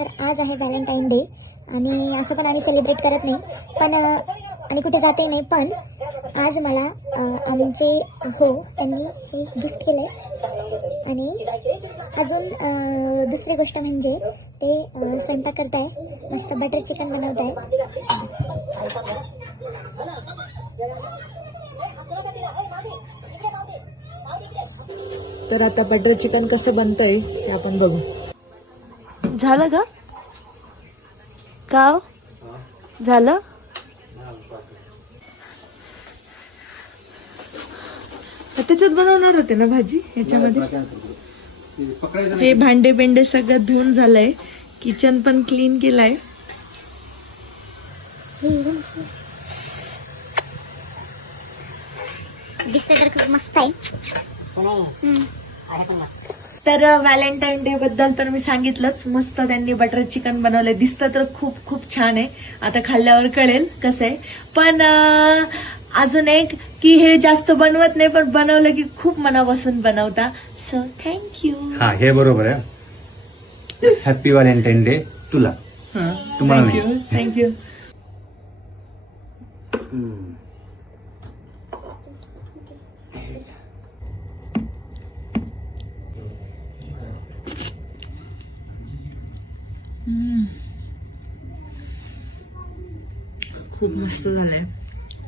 तर आज आहे व्हॅलेंटाईन डे आणि असं पण आम्ही सेलिब्रेट करत नाही पण आणि कुठे जाते नाही, पण आज मला आमचे हो त्यांनी हे गिफ्ट केलं आहे. आणि अजून दुसरी गोष्ट म्हणजे ते स्वयंपाक करत आहे, मस्त बटर चिकन बनवत आहे. तर आता बटर चिकन कसं बनतंय ते आपण बघू. झालं का काव झालं. त्याच्यात बनवणार होते ना भाजी. ह्याच्यामध्ये हे भांडे बेंडे सगळं धुवून झालंय, किचन पण क्लीन केलाय. दिसते तर खूप मस्त आहे. तर व्हॅलेंटाईन डे बद्दल तर मी सांगितलंच, मस्त त्यांनी बटर चिकन बनवलंय. दिसतं तर खूप खूप छान आहे, आता खाल्ल्यावर कळेल कसं आहे. पण अजून एक की हे जास्त बनवत नाही, पण बनवलं की खूप मनापासून बनवता. So thank you. हा हे बरोबर आहे. हॅपी व्हॅलेंटाईन डे तुला. तुम्हाला थँक्यू थँक्यू. खूप मस्त झालंय.